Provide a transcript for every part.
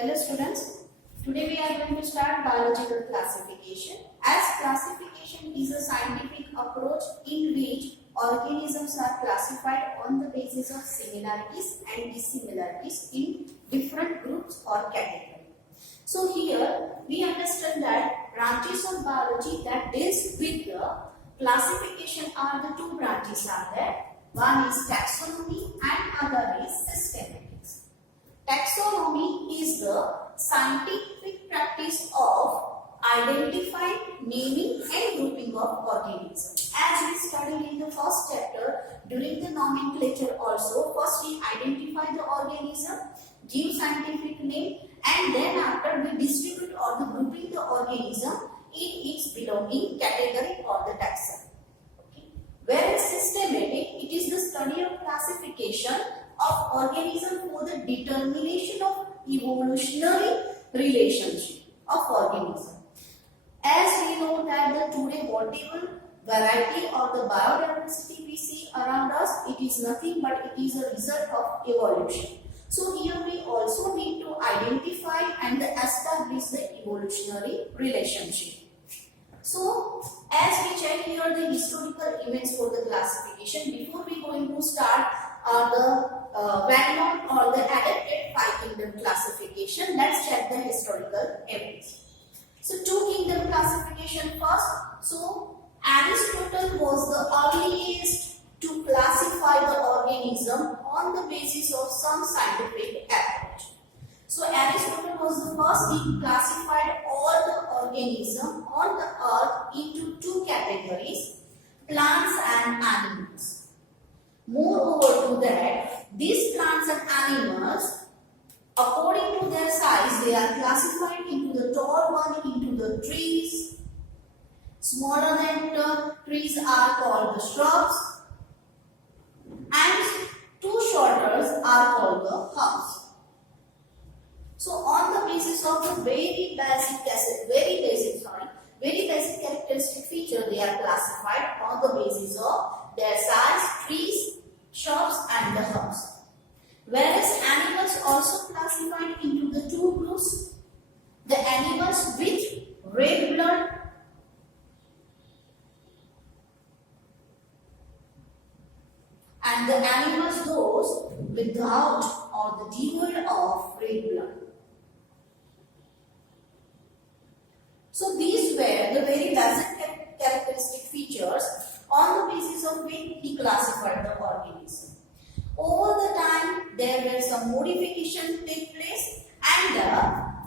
Hello students, today we are going to start biological classification. As classification is a scientific approach in which organisms are classified on the basis of similarities and dissimilarities in different groups or categories. So here we understand that branches of biology that deals with the classification are the two branches are there. One is taxonomy and other is systematics. Taxonomy is the scientific practice of identifying, naming and grouping of organisms. As we studied in the first chapter, during the nomenclature also, first we identify the organism, give scientific name, and then after we distribute or the grouping the organism in its belonging category or the taxon. Okay. Whereas systematic, it is the study of classification of organism for the determination of evolutionary relationship of organism. As we know that the today whatever variety or the biodiversity we see around us, it is nothing but it is a result of evolution. So here we also need to identify and establish the evolutionary relationship. So as we check here the historical events for the classification, before we going to start the well-known or the adapted five-kingdom classification, let's check the historical events. So two-kingdom classification first. So Aristotle was the earliest to classify the organism on the basis of some scientific approach. So Aristotle was the first. He classified all the organisms on the earth into two categories, plants and animals. Moreover to that, these plants and animals, according to their size, they are classified into the tall one into the trees. Smaller than the trees are called the shrubs, and two shorter are called the herbs. So on the basis of the very basic characteristic feature, they are classified on the basis of their size, trees, shrubs and the herbs. Whereas animals also classified into the two groups, the animals with red blood and the animals those without or the devoid of red blood. So these were the very basic characteristic features on the basis of which he classified the organism. Over the time, there were some modifications take place and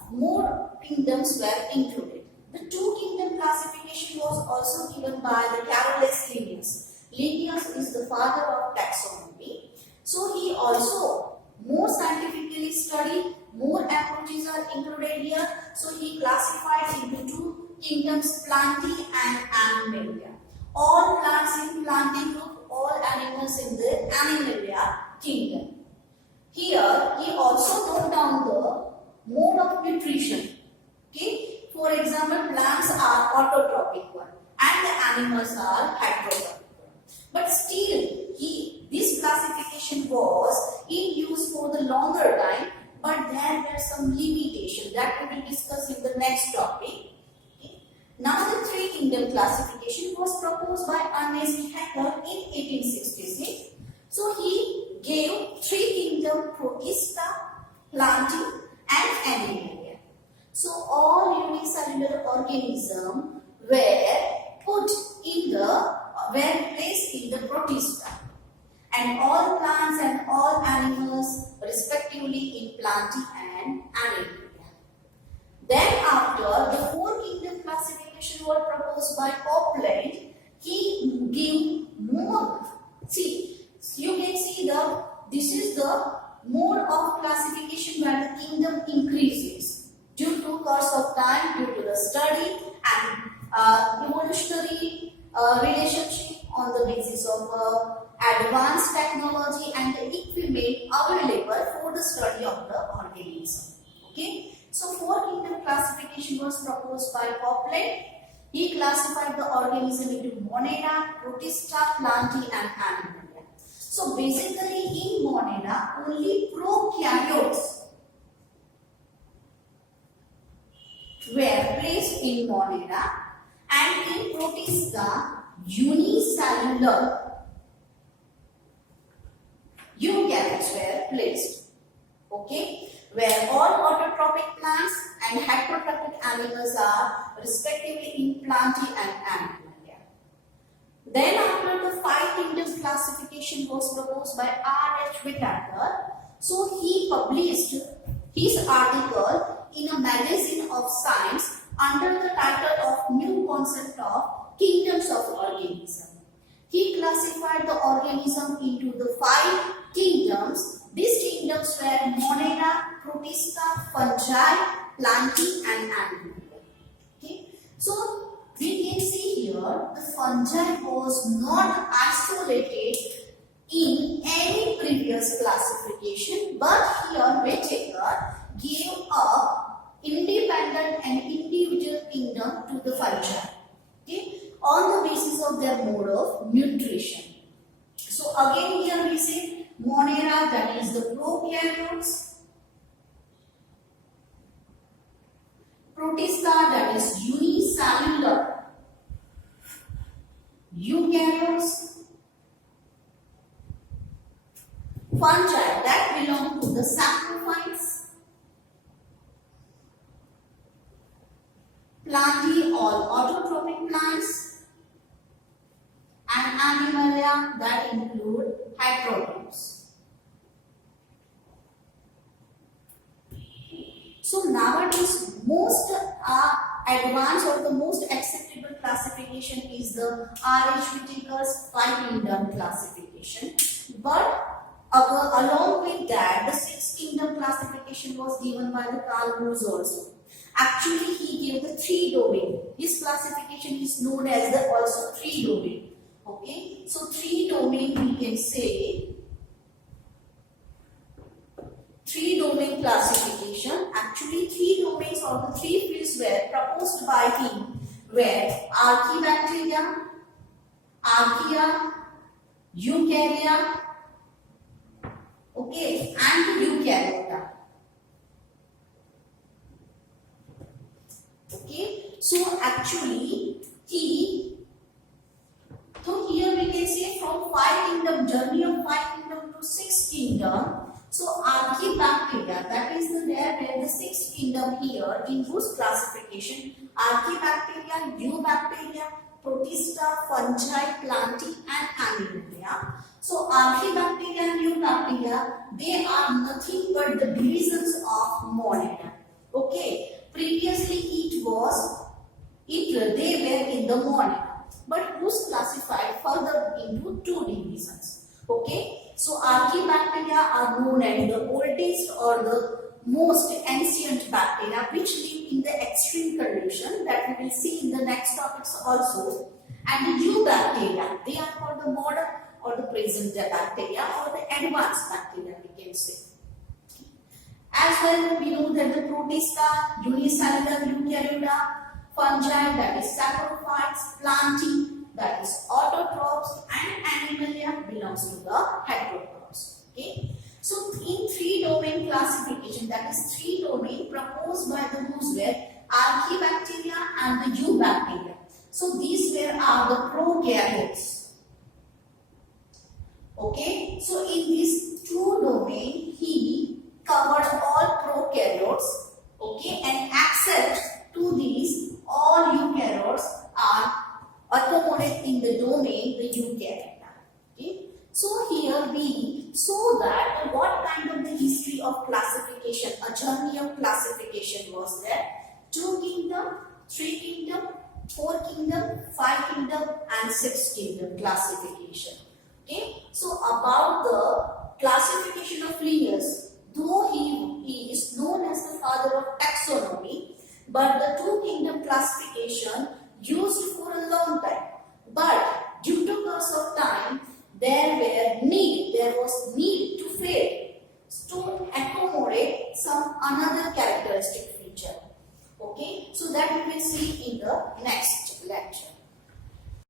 more kingdoms were included. The two-kingdom classification was also given by the Carolus Linnaeus. Linnaeus is the father of taxonomy. So he also more scientifically studied, more approaches are included here. So he classified into two kingdoms, Plantae and Animalia. All plants in Plantae group, all animals in the Animalia kingdom. Here he also note down the mode of nutrition. Okay, for example, plants are autotrophic one and the animals are heterotrophic one. But still, this classification was in use for the longer time, but there were some limitations that we will discuss in the next topic. Now the three-kingdom classification was proposed by Ernest Haeckel in 1866. So he gave three-kingdom Protista, Plantae and Animalia. So all unicellular organisms were placed in the Protista, and all plants and all animals respectively in Plantae and Animalia. Then after the four-kingdom classification was proposed by Copeland, he gave more. See, you can see this is the mode of classification where the kingdom increases due to course of time, due to the study and evolutionary relationship on the basis of advanced technology and the equipment available for the study of the organism. Okay. So four-kingdom classification was proposed by Copeland. He classified the organism into Monada, Protista, Plantae and Animalia. So basically in Monada only prokaryotes in Monera, and in Protista, unicellular eukaryotes were placed. Okay, where all autotrophic plants and heterotrophic animals are respectively in Plantae and Animalia. Then after the 5 kingdoms classification was proposed by R.H. Whitaker, so he published his article in a magazine of science under the title of New Concept of Kingdoms of Organism. He classified the organism into the 5 kingdoms. These kingdoms were Monera, Protista, Fungi, Plantae and Animalia. Okay, so we can see here the fungi was not isolated in any previous classification, but here Whitaker gave a independent and individual kingdom to the fungi, okay, on the basis of their mode of nutrition. So again here we say Monera, that is the prokaryotes, Protista, that is unicellular eukaryotes, fungi that belong to the saprophytes, Plantae, all autotrophic plants, and Animalia that include heterotrophs. So nowadays most advanced or the most acceptable classification is the R.H. Whitaker's 5 kingdom classification. But along with that, the 6 kingdom classification was given by the Carl Rose also. Actually, he gave the 3 domain. His classification is known as the also 3 domain. Okay, so 3 domain we can say 3 domain classification. Actually, 3 domains or the 3 fields were proposed by him were Archaebacteria, Archaea, Eukarya, okay, and Eukaryota. Okay, so actually so here we can say from 5 kingdom, journey of 5 kingdom to 6 kingdom. So Archaebacteria, that is the there where the 6th kingdom here in whose classification Archaebacteria, Eubacteria, Protista, Fungi, Plantae and Animalia. So Archaebacteria and Eubacteria, they are nothing but the divisions of Monera. Okay, previously they were in the Monera, but was classified further into 2 divisions. Okay, so Archaebacteria are known as the oldest or the most ancient bacteria which live in the extreme condition that we will see in the next topics also. And the Eubacteria, they are called the modern or the present bacteria or the advanced bacteria we can say. As well, we know that the Protista, unicellular eukaryota, fungi, that is saprophytes, Plantae, that is autotrophs, and Animalia belongs to the heterotrophs. Okay, so in 3 domain classification, that is 3 domain proposed by the whose were Archaebacteria and the Eubacteria. So these are the prokaryotes. Okay, so in these 2 domain he covered all prokaryotes. Okay, and except to these all eukaryotes are accommodate in the domain the eukaryota. Okay, so here we saw that what kind of the history of classification, a journey of classification was there. 2 kingdom, 3 kingdom, 4 kingdom, 5 kingdom and 6 kingdom classification. Okay, so about the classification of Linnaeus, though he is known as the father of taxonomy, but the 2 kingdom classification used for a long time. But due to course of time, there was need to fail to accommodate some another characteristic feature. Okay, so that we will see in the next